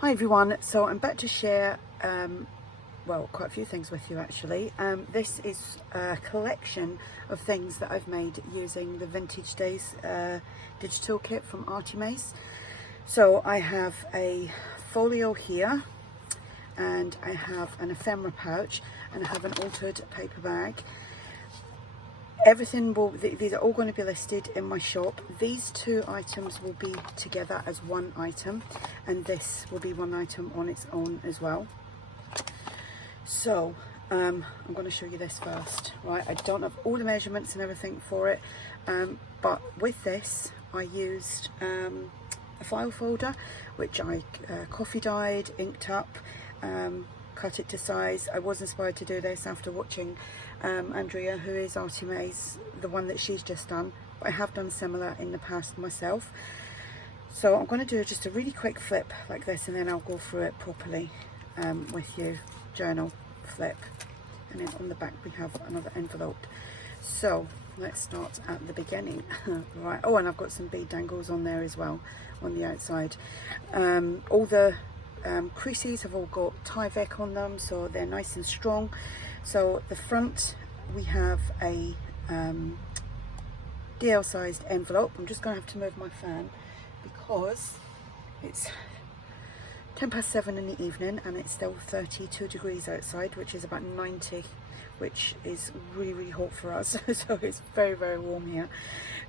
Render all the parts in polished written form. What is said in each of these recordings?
Hi everyone, so I'm back to share well, quite a few things with you actually. This is a collection of things that I've made using the Vintage Days digital kit from Artymaze. So I have a folio here, and I have an ephemera pouch, and I have an altered paper bag. Everything will, these are all going to be listed in my shop. These two items will be together as one item, and this will be one item on its own as well. So I'm going to show you this first. Right, I don't have all the measurements and everything for it, but with this I used a file folder which I coffee dyed, inked up, cut it to size. I was inspired to do this after watching Andrea, who is Artymaze, the one that she's just done, but I have done similar in the past myself. So I'm going to do just a really quick flip like this, and then I'll go through it properly with you. Journal flip, and then on the back we have another envelope. So let's start at the beginning. Right, oh, and I've got some bead dangles on there as well on the outside. All the creases have all got Tyvek on them, so they're nice and strong. So the front, we have a DL sized envelope. I'm just going to have to move my fan because it's 7:10 in the evening and it's still 32 degrees outside, which is about 90, which is really hot for us. So it's very warm here.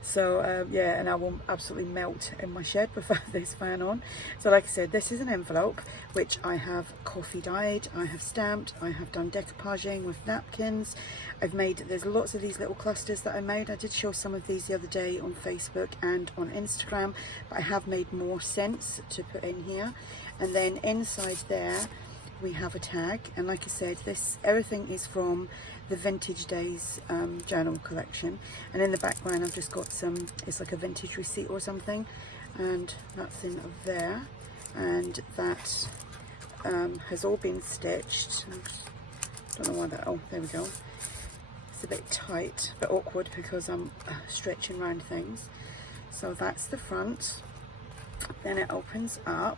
So yeah, and I will absolutely melt in my shed without this fan on. So like I said, this is an envelope which I have coffee dyed, I have stamped, I have done decoupaging with napkins. I've made, there's lots of these little clusters that I made. I did show some of these the other day on Facebook and on Instagram, but I have made more scents to put in here. And then inside there we have a tag, and like I said, this everything is from the Vintage Days journal collection. And in the background I've just got some, it's like a vintage receipt or something, and that's in there, and that has all been stitched. I don't know why that, oh there we go, it's a bit tight, a bit awkward because I'm stretching around things. So that's the front. Then it opens up.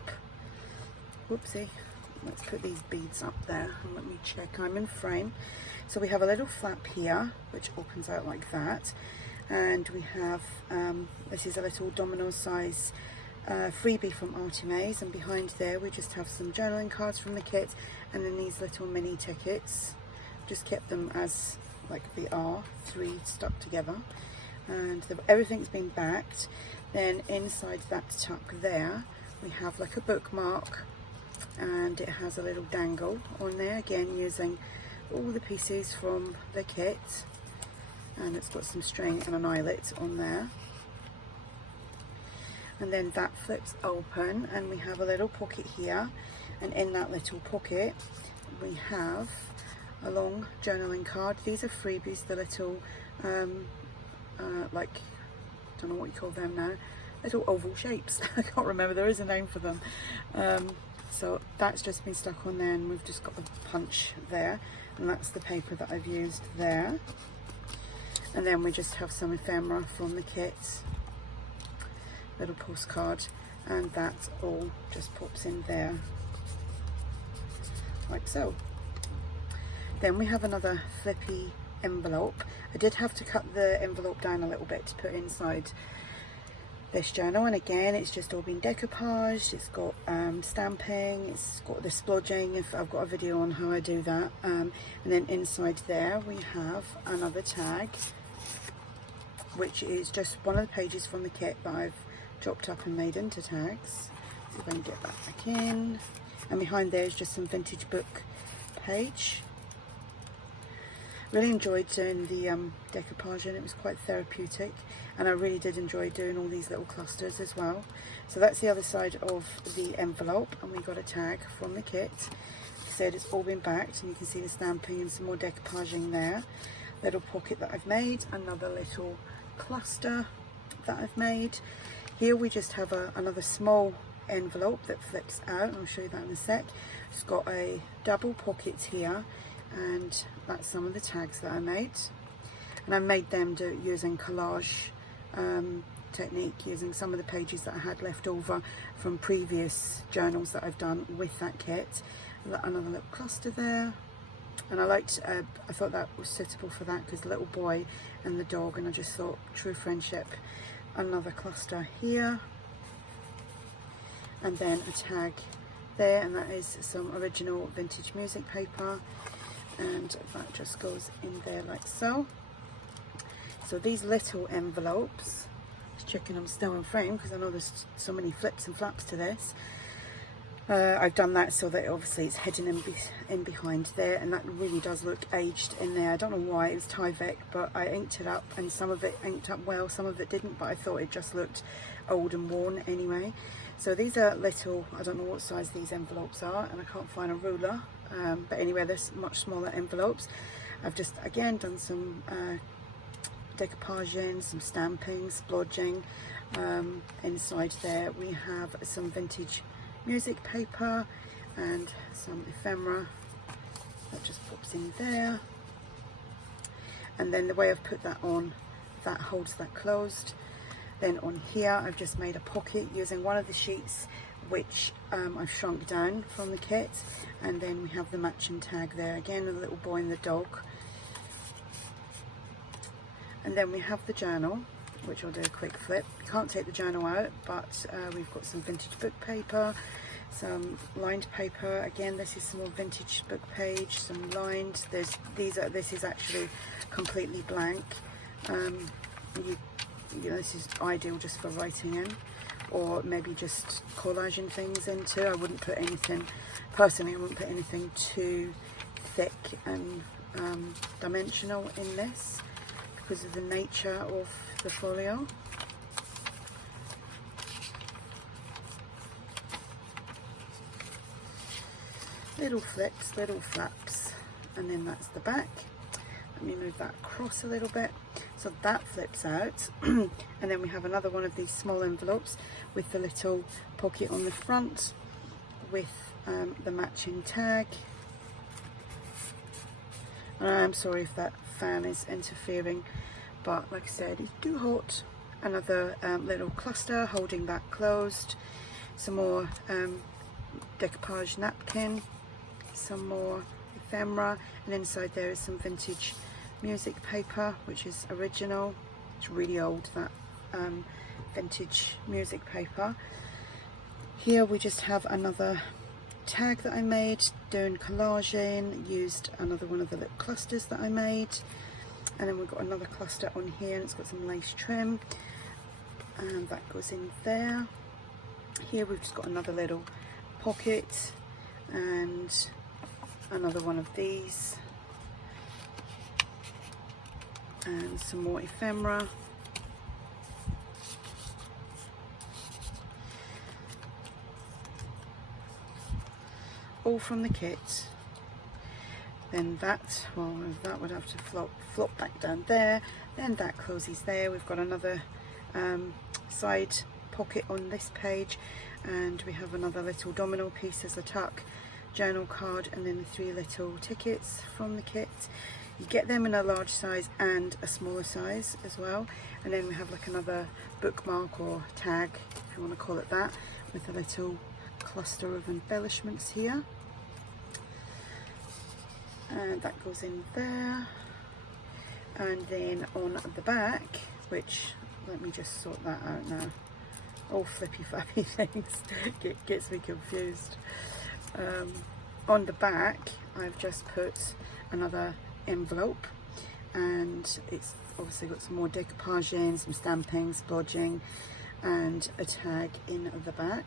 Whoopsie, let's put these beads up there and let me check I'm in frame. So we have a little flap here which opens out like that, and we have this is a little domino size freebie from Artymaze, and behind there we just have some journaling cards from the kit, and then these little mini tickets. Just kept them as like they are, 3 stuck together, and everything's been backed. Then inside that tuck there we have like a bookmark, and it has a little dangle on there, again using all the pieces from the kit, and it's got some string and an eyelet on there. And then that flips open and we have a little pocket here, and in that little pocket we have a long journaling card. These are freebies, the little like, don't know what you call them now, little oval shapes. I can't remember, there is a name for them. So that's just been stuck on there, and we've just got a punch there, and that's the paper that I've used there. And then we just have some ephemera from the kit, little postcard, and that all just pops in there like so. Then we have another flippy envelope. I did have to cut the envelope down a little bit to put inside this journal, and again it's just all been decoupaged. It's got stamping, it's got the splodging, if I've got a video on how I do that, and then inside there we have another tag which is just one of the pages from the kit that I've chopped up and made into tags. See if I can get that back in, and behind there is just some vintage book page. Really enjoyed doing the decoupaging, it was quite therapeutic, and I really did enjoy doing all these little clusters as well. So that's the other side of the envelope, and we got a tag from the kit. Like I said, it's all been backed, and you can see the stamping and some more decoupaging there. Little pocket that I've made, another little cluster that I've made. Here we just have another small envelope that flips out, and I'll show you that in a sec. It's got a double pocket here, and that's some of the tags that I made, and I made them using collage technique, using some of the pages that I had left over from previous journals that I've done with that kit. Another little cluster there, and I thought that was suitable for that because the little boy and the dog, and I just thought true friendship. Another cluster here, and then a tag there, and that is some original vintage music paper, and that just goes in there like so. So these little envelopes, just checking I'm still in frame because I know there's so many flips and flaps to this. I've done that so that obviously it's hidden in behind there, and that really does look aged in there. I don't know why, it was Tyvek, but I inked it up, and some of it inked up well, some of it didn't, but I thought it just looked old and worn anyway. So these are little, I don't know what size these envelopes are, and I can't find a ruler, but anyway, there's much smaller envelopes. I've just again done some decoupaging, some stamping, splodging. Inside there we have some vintage music paper and some ephemera that just pops in there, and then the way I've put that on, that holds that closed. Then on here I've just made a pocket using one of the sheets which I've shrunk down from the kit, and then we have the matching tag there again, the little boy and the dog. And then we have the journal, which I'll do a quick flip. You can't take the journal out, but we've got some vintage book paper, some lined paper. Again, this is some more vintage book page, some lined. This is actually completely blank. You know, this is ideal just for writing in, or maybe just collaging things into. I wouldn't put anything, personally, I wouldn't put anything too thick and dimensional in this, because of the nature of the folio. Little flips, little flaps, and then that's the back. Let me move that across a little bit so that flips out. And then we have another one of these small envelopes with the little pocket on the front with the matching tag. And I'm sorry if that fan is interfering, but like I said, it's too hot. Another little cluster holding that closed, some more decoupage napkin, some more ephemera, and inside there is some vintage music paper which is original. It's really old, that vintage music paper. Here we just have another tag that I made, doing collaging, used another one of the little clusters that I made, and then we've got another cluster on here, and it's got some lace trim, and that goes in there. Here we've just got another little pocket and another one of these, and some more ephemera. All from the kit. Then that, well, that would have to flop back down there. Then that closes there. We've got another side pocket on this page, and we have another little domino piece as a tuck, journal card, and then the 3 little tickets from the kit. You get them in a large size and a smaller size as well. And then we have like another bookmark or tag, if you want to call it that, with a little cluster of embellishments here, and that goes in there. And then on the back, which, let me just sort that out now, all flippy flappy things, gets me confused. On the back I've just put another envelope, and it's obviously got some more decoupaging, some stamping, splodging, and a tag in the back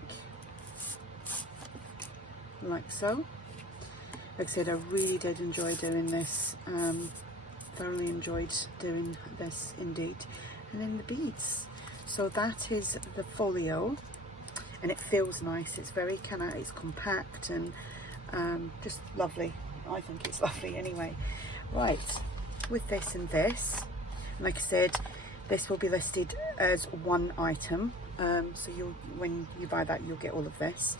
like so. Like I said, I really did enjoy doing this, thoroughly enjoyed doing this indeed. And then the beads. So that is the folio, and it feels nice. It's very it's compact and just lovely. I think it's lovely anyway. Right, with this and this, like I said, this will be listed as one item, so when you buy that, you'll get all of this.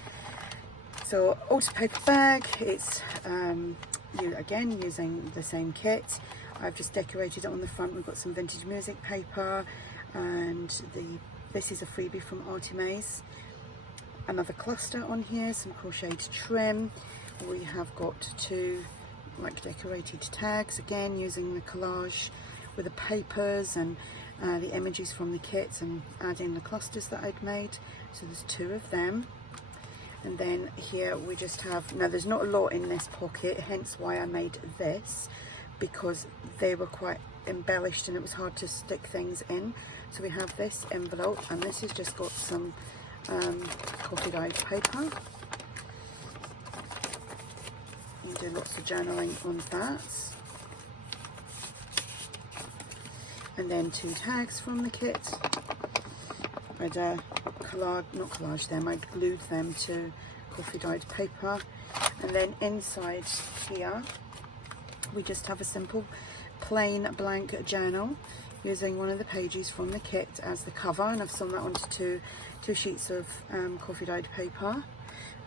So altered paper bag, it's again using the same kit. I've just decorated it on the front. We've got some vintage music paper and the This is a freebie from Artymaze. Another cluster on here, some crocheted trim. We have got 2 like decorated tags, again using the collage with the papers and the images from the kits and adding the clusters that I'd made. So there's 2 of them. And then here we just have, now there's not a lot in this pocket, hence why I made this, because they were quite embellished and it was hard to stick things in. So we have this envelope, and this has just got some coffee dyed paper. You can do lots of journaling on that. And then 2 tags from the kit. I'd not collaged them, I glued them to coffee dyed paper. And then inside here we just have a simple plain blank journal using one of the pages from the kit as the cover, and I've sewn that onto two sheets of coffee dyed paper.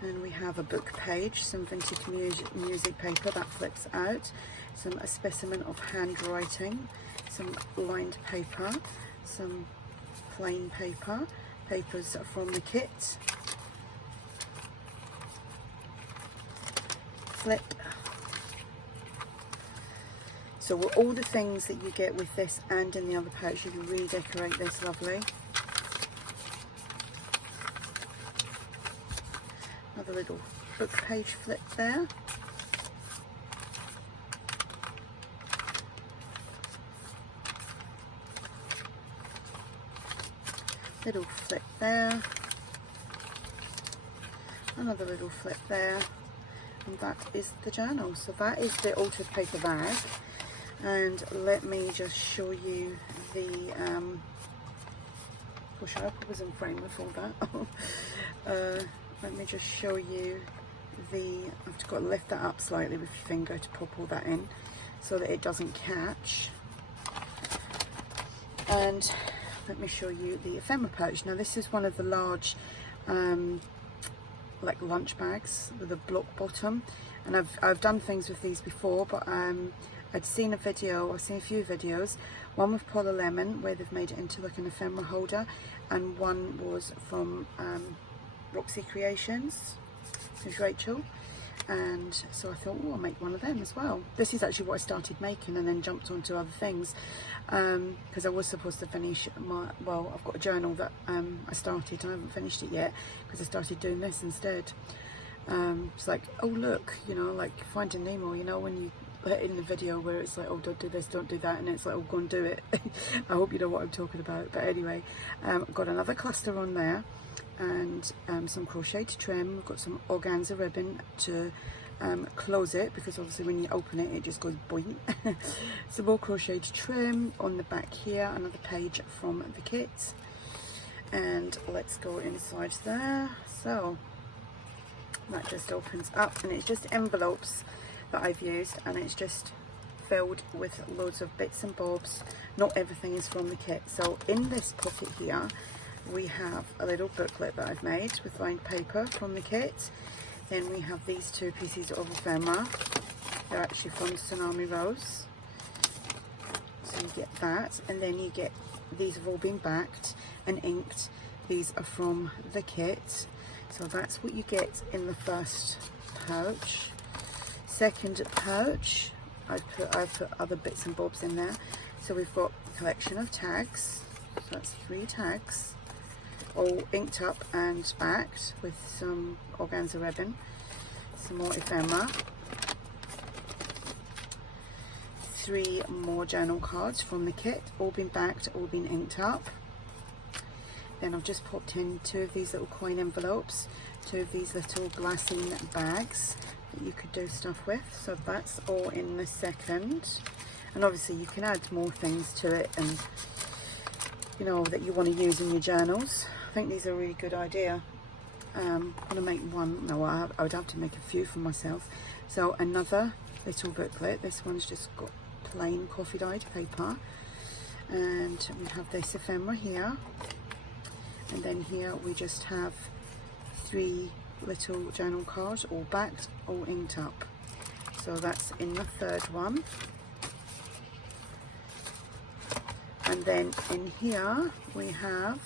And we have a book page, some vintage music paper that flips out, a specimen of handwriting, some lined paper, some plain paper, papers from the kit, flip. So all the things that you get with this and in the other pouch, you can redecorate this lovely. Another little book page flip there. Little flip there. Another little flip there. And that is the journal. So that is the altered paper bag. And let me just show you the gosh, I hope I was in frame with all that. Let me just show you I've got to lift that up slightly with your finger to pop all that in so that it doesn't catch. And let me show you the ephemera pouch. Now this is one of the large like lunch bags with a block bottom, and I've done things with these before, but I've seen a few videos, one with Paula Lemon where they've made it into like an ephemera holder, and one was from Roxy Creations, who's Rachel, and so I thought, oh, I'll make one of them as well. This is actually what I started making and then jumped onto other things, because I was supposed to finish well, I've got a journal that I started, I haven't finished it yet because I started doing this instead. It's like, oh look, you know, like Finding Nemo, you know, when you in the video where it's like, oh, don't do this, don't do that, and it's like, oh, go and do it. I hope you know what I'm talking about. But anyway, I've got another cluster on there, and some crocheted trim. We've got some organza ribbon to close it, because obviously when you open it, it just goes boing. Some more crocheted trim on the back here, another page from the kit, and let's go inside there. So that just opens up, and it's just envelopes that I've used, and it's just filled with loads of bits and bobs. Not everything is from the kit. So in this pocket here we have a little booklet that I've made with lined paper from the kit. Then we have these 2 pieces of ephemera. They're actually from Tsunami Rose, so you get that, and then you get, these have all been backed and inked. These are from the kit, so that's what you get in the first pouch. Second pouch, I've put other bits and bobs in there. So we've got a collection of tags, so that's 3 tags, all inked up and backed with some organza ribbon, some more ephemera, 3 more journal cards from the kit, all been backed, all been inked up. Then I've just popped in 2 of these little coin envelopes, 2 of these little glassine bags that you could do stuff with. So that's all in the second, and obviously you can add more things to it, and you know, that you want to use in your journals. I think these are a really good idea. I'm gonna make one. No, I would have to make a few for myself. So another little booklet. This one's just got plain coffee dyed paper, and we have this ephemera here, and then here we just have 3 little journal cards, all backed, all inked up. So that's in the third one. And then in here we have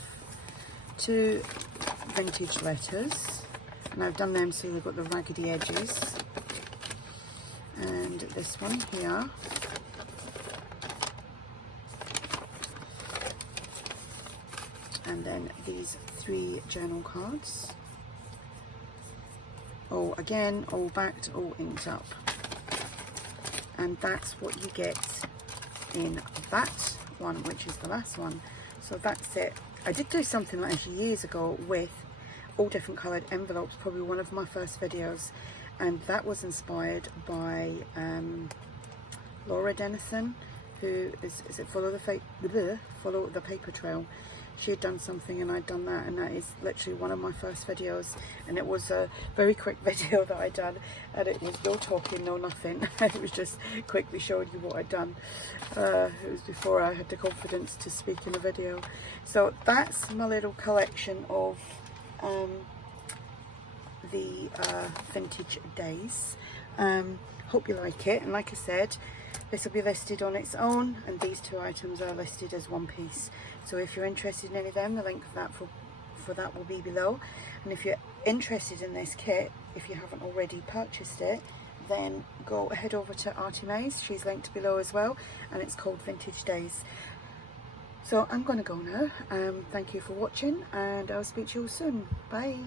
2 vintage letters, and I've done them so they've got the raggedy edges, and this one here, and then these 3 journal cards, all again, all backed, all inked up. And that's what you get in that one, which is the last one. So that's it. I did do something like this years ago with all different coloured envelopes, probably one of my first videos, and that was inspired by Laura Dennison, who is it Follow the Paper Trail. She had done something and I'd done that, and that is literally one of my first videos, and it was a very quick video that I done, and it was no talking, no nothing. It was just quickly showing you what I'd done. It was before I had the confidence to speak in a video. So that's my little collection of the vintage days. Hope you like it, and like I said, this will be listed on its own, and these 2 items are listed as one piece. So if you're interested in any of them, the link for that will be below. And if you're interested in this kit, if you haven't already purchased it, then go head over to Artymaze. She's linked below as well, and it's called Vintage Days. So I'm going to go now. Thank you for watching, and I'll speak to you all soon. Bye.